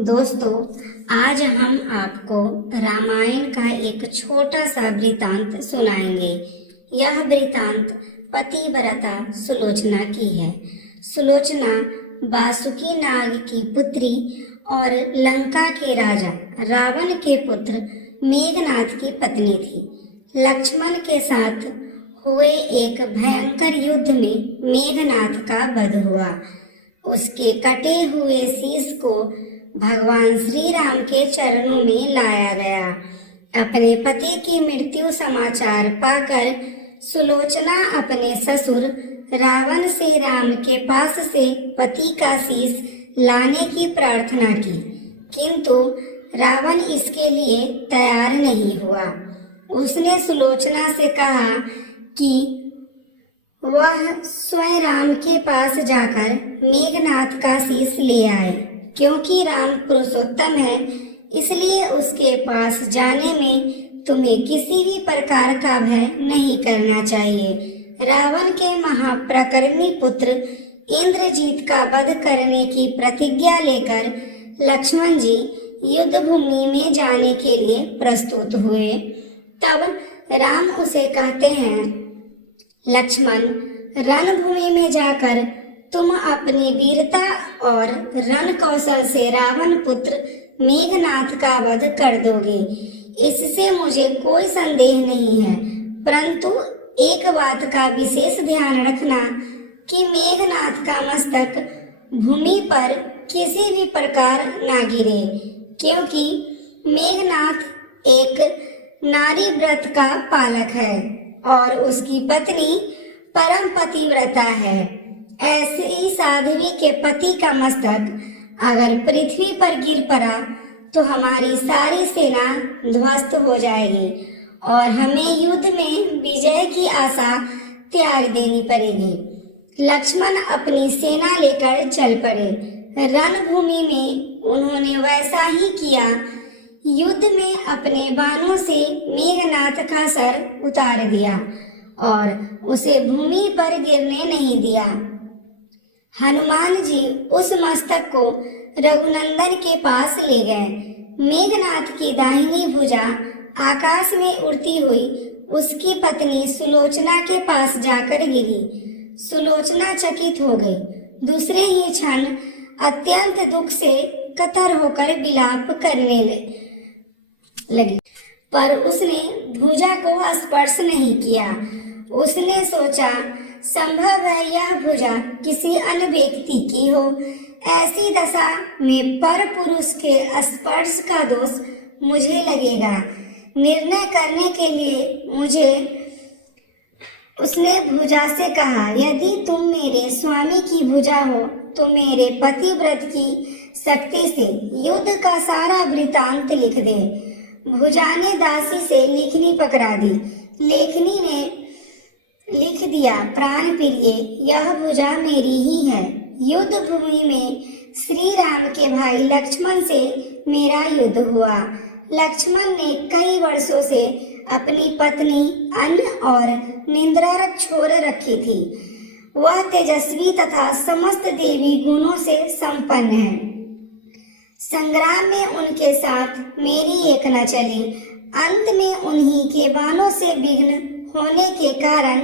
दोस्तों, आज हम आपको रामायण का एक छोटा सा वृतांत सुनाएंगे। यह वृतांत पतिव्रता सुलोचना की है। सुलोचना वासुकी नाग की पुत्री और लंका के राजा रावण के पुत्र मेघनाद की पत्नी थी। लक्ष्मण के साथ हुए एक भयंकर युद्ध में मेघनाद का वध हुआ। उसके कटे हुए शीश को भगवान श्री राम के चरणों में लाया गया। अपने पति की मृत्यु समाचार पाकर सुलोचना अपने ससुर रावण से राम के पास से पति का शीश लाने की प्रार्थना की, किंतु रावण इसके लिए तैयार नहीं हुआ। उसने सुलोचना से कहा कि वह स्वयं राम के पास जाकर मेघनाद का शीश ले आए, क्योंकि राम पुरुषोत्तम है, इसलिए उसके पास जाने में तुम्हें किसी भी प्रकार का भय नहीं करना चाहिए। रावण के महाप्रकर्मी पुत्र इंद्रजीत का वध करने की प्रतिज्ञा लेकर लक्ष्मण जी युद्ध भूमि में जाने के लिए प्रस्तुत हुए। तब राम उसे कहते हैं, लक्ष्मण, रणभूमि में जाकर तुम अपनी वीरता और रण कौशल से रावण पुत्र मेघनाद का वध कर दोगे, इससे मुझे कोई संदेह नहीं है। परंतु एक बात का विशेष ध्यान रखना कि मेघनाद का मस्तक भूमि पर किसी भी प्रकार ना गिरे, क्योंकि मेघनाद एक नारी व्रत का पालक है और उसकी पत्नी परम पतिव्रता है। ऐसी साध्वी के पति का मस्तक अगर पृथ्वी पर गिर पड़ा तो हमारी सारी सेना ध्वस्त हो जाएगी और हमें युद्ध में विजय की आशा त्याग देनी पड़ेगी। लक्ष्मण अपनी सेना लेकर चल पड़े। रणभूमि में उन्होंने वैसा ही किया। युद्ध में अपने बाणों से मेघनाद का सर उतार दिया और उसे भूमि पर गिरने नहीं दिया। हनुमान जी उस मस्तक को रघुनंदन के पास ले गए। मेघनाद की दाहिनी भुजा आकाश में उड़ती हुई उसकी पत्नी सुलोचना के पास जाकर गिरी। सुलोचना चकित हो गई। दूसरे ही क्षण अत्यंत दुख से कतर होकर विलाप करने लगी, पर उसने भुजा को स्पर्श नहीं किया। उसने सोचा, संभव है यह भुजा किसी अन्य व्यक्ति की हो। ऐसी दशा में पर पुरुष के स्पर्श का दोष मुझे लगेगा। निर्णय करने के लिए उसने भुजा से कहा, यदि तुम मेरे स्वामी की भुजा हो तो मेरे पतिव्रत की शक्ति से युद्ध का सारा वृतांत लिख दे। भुजा ने दासी से लिखनी पकड़ा दी। लेखनी ने लिख दिया, प्राण प्रिय, यह भुजा मेरी ही है। युद्ध भूमि में श्री राम के भाई लक्ष्मण से मेरा युद्ध हुआ। लक्ष्मण ने कई वर्षों से अपनी पत्नी अन्न और निद्रा छोड़ रखी थी। वह तेजस्वी तथा समस्त देवी गुणों से संपन्न है। संग्राम में उनके साथ मेरी एक न चली। अंत में उन्हीं के बाणों से विघ्न होने के कारण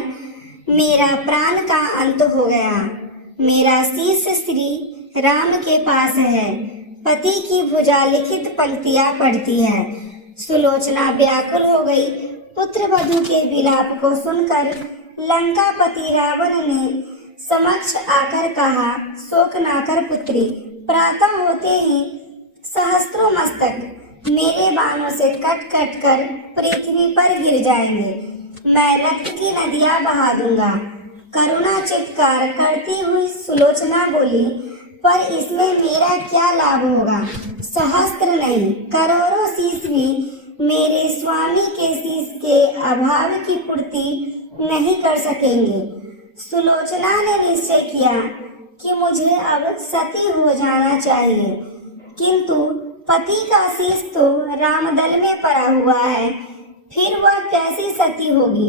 मेरा प्राण का अंत हो गया। मेरा शीश श्री राम के पास है। पति की भुजा लिखित पंक्तियां पढ़ती है। सुलोचना व्याकुल हो गई। पुत्र वधू के विलाप को सुनकर लंकापति रावण ने समक्ष आकर कहा, शोक ना कर पुत्री, प्रातः होते ही सहस्त्रों मस्तक मेरे बाणों से कट कट कर पृथ्वी पर गिर जाएंगे। मैं रक्त की नदियां बहा दूंगा। करुणा चित्कार करती हुई सुलोचना बोली, पर इसमें मेरा क्या लाभ होगा? सहस्त्र नहीं, करोड़ों शीश भी मेरे स्वामी के शीश के अभाव की पूर्ति नहीं कर सकेंगे। सुलोचना ने निश्चय किया कि मुझे अब सती हो जाना चाहिए, किंतु पति का शीश तो रामदल में पड़ा हुआ है, फिर वह कैसी सती होगी?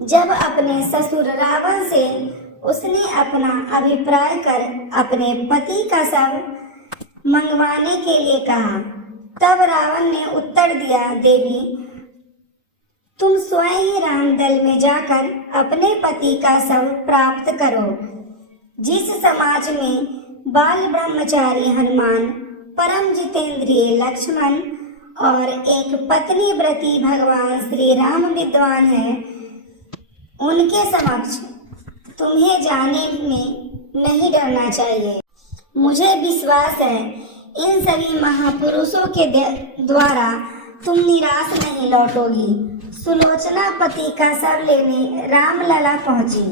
जब अपने ससुर रावण से उसने अपना अभिप्राय कर अपने पति का शव मंगवाने के लिए कहा। तब रावण ने उत्तर दिया, देवी तुम स्वयं ही रामदल में जाकर अपने पति का शव प्राप्त करो। जिस समाज में बाल ब्रह्मचारी हनुमान, परम जितेंद्रिय लक्ष्मण और एक पत्नी व्रती भगवान श्री राम विद्वान है, उनके समक्ष तुम्हें जाने में नहीं डरना चाहिए। मुझे विश्वास है इन सभी महापुरुषों के द्वारा तुम निराश नहीं लौटोगी। सुलोचना पति का शव लेने रामलला पहुंची।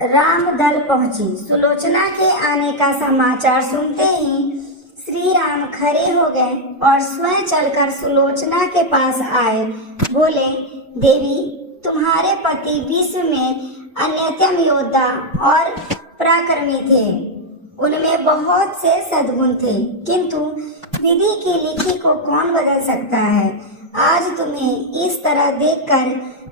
रामदल पहुंची। सुलोचना के आने का समाचार सुनते ही श्री राम खड़े हो गए और स्वयं चलकर सुलोचना के पास आए। बोले, देवी तुम्हारे पति विश्व में अन्यतम योद्धा और पराक्रमी थे। उनमें बहुत से सद्गुण थे, किंतु विधि की लिखी को कौन बदल सकता है। आज तुम्हें इस तरह देखकर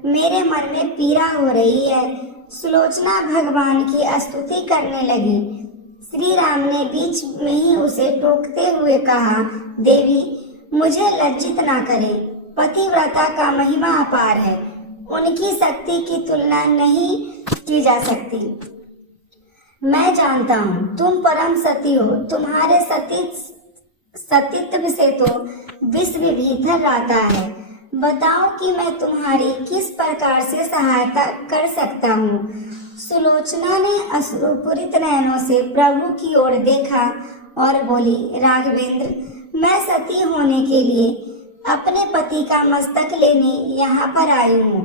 मेरे मन में पीड़ा हो रही है। सुलोचना भगवान की स्तुति करने लगी। श्री राम ने बीच में ही उसे टोकते हुए कहा, देवी मुझे लज्जित ना करें। पतिव्रता का महिमा अपार है, उनकी शक्ति की तुलना नहीं की जा सकती। मैं जानता हूँ तुम परम सती हो। तुम्हारे सतीत्व से तो विश्व भीतर रहता है। बताओ कि मैं तुम्हारी किस प्रकार से सहायता कर सकता हूँ। सुलोचना ने अश्रुपूरित नयनों से प्रभु की ओर देखा और बोली, राघवेंद्र मैं सती होने के लिए अपने पति का मस्तक लेने यहाँ पर आई हूँ।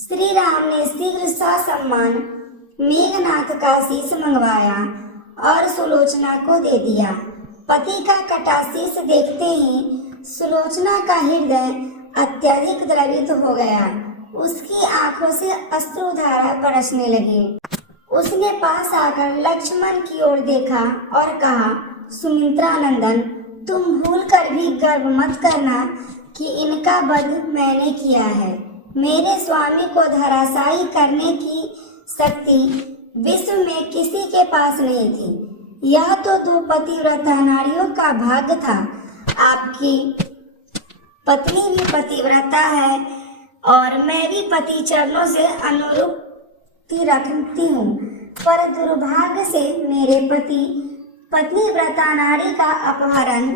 श्री राम ने शीघ्र ससम्मान मेघनाथ का शीश मंगवाया और सुलोचना को दे दिया। पति का कटा शीश देखते ही सुलोचना का हृदय अत्यधिक द्रवित हो गया। उसकी आंखों से अश्रुधारा बरसने लगी। उसने पास आकर लक्ष्मण की ओर देखा और कहा, सुमित्रा नंदन तुम भूल कर भी गर्व मत करना कि इनका वध मैंने किया है। मेरे स्वामी को धराशायी करने की शक्ति विश्व में किसी के पास नहीं थी। यह तो दो पतिव्रता नारियों का भाग्य था। आपकी पत्नी भी पतिव्रता है और मैं भी पति चरणों से अनुरूपी रखती हूँ, पर दुर्भाग्य से मेरे पति पत्नीव्रता नारी का अपहरण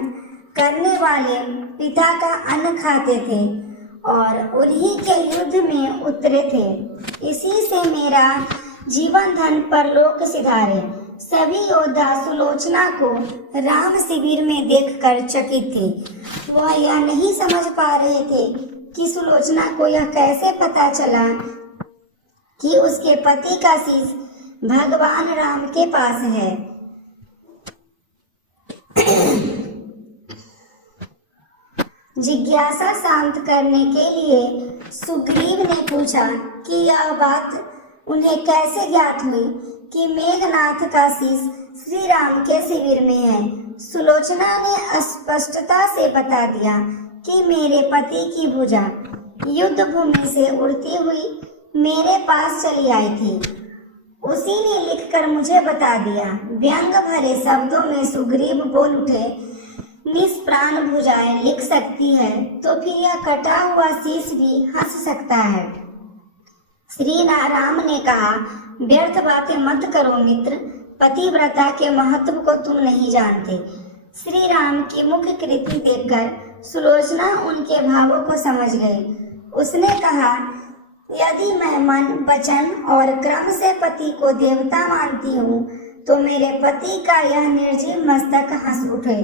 करने वाले पिता का अन्न खाते थे और उन्हीं के युद्ध में उतरे थे। इसी से मेरा जीवन धन परलोक सिधारे। सभी योद्धा सुलोचना को राम शिविर में देखकर चकित थे। वह यह नहीं समझ पा रहे थे कि सुलोचना को यह कैसे पता चला कि उसके पति का शीश भगवान राम के पास है। जिज्ञासा शांत करने के लिए सुग्रीव ने पूछा कि यह बात उन्हें कैसे ज्ञात हुई कि मेघनाथ का शीश श्री राम के शिविर में है। सुलोचना ने स्पष्टता से बता दिया कि मेरे पति की भुजा युद्ध भूमि से उड़ती हुई मेरे पास चली आई थी। उसी ने लिखकर मुझे बता दिया। व्यंग भरे शब्दों में सुग्रीव बोल उठे, निष्प्राण भुजाएं लिख सकती है तो फिर यह कटा हुआ शीश भी हंस सकता है। श्री राम ने कहा, व्यर्थ बातें मत करो मित्र, पतिव्रता के महत्व को तुम नहीं जानते। श्री राम की मुख्य कृति देखकर सुलोचना उनके भावों को समझ गई। उसने कहा, यदि मैं मन, वचन और क्रम से पति को देवता मानती हूँ तो मेरे पति का यह निर्जीव मस्तक हंस उठे।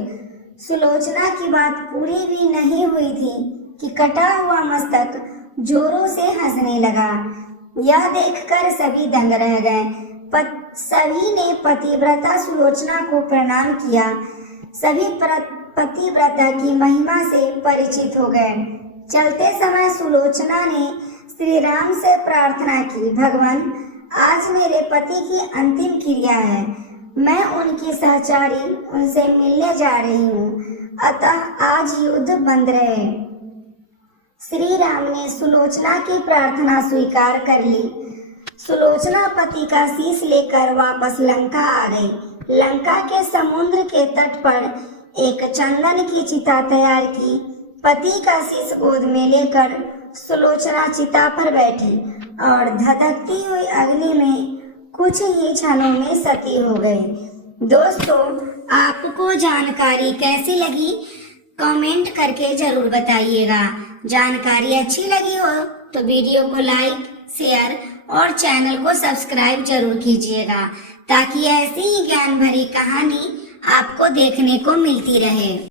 सुलोचना की बात पूरी भी नहीं हुई थी कि कटा हुआ मस्तक जोरों से हंसने लगा। यह देखकर सभी दंग रह गए। सभी ने पतिव्रता सुलोचना को प्रणाम किया। सभी पतिव्रता की महिमा से परिचित हो गए। चलते समय सुलोचना ने श्री राम से प्रार्थना की, भगवान आज मेरे पति की अंतिम क्रिया है। मैं उनकी सहचारी उनसे मिलने जा रही हूँ, अतः आज युद्ध बंद रहे। श्री राम ने सुलोचना की प्रार्थना स्वीकार कर ली। सुलोचना पति का शीश लेकर वापस लंका आ गई। लंका के समुद्र के तट पर एक चंदन की चिता तैयार की। पति का शीश गोद में लेकर सुलोचना चिता पर बैठी और धधकती हुई अग्नि में कुछ ही क्षणों में सती हो गई। दोस्तों, आपको जानकारी कैसी लगी कमेंट करके जरूर बताइएगा। जानकारी अच्छी लगी हो तो वीडियो को लाइक, शेयर और चैनल को सब्सक्राइब जरूर कीजिएगा ताकि ऐसी ही ज्ञान भरी कहानी आपको देखने को मिलती रहे।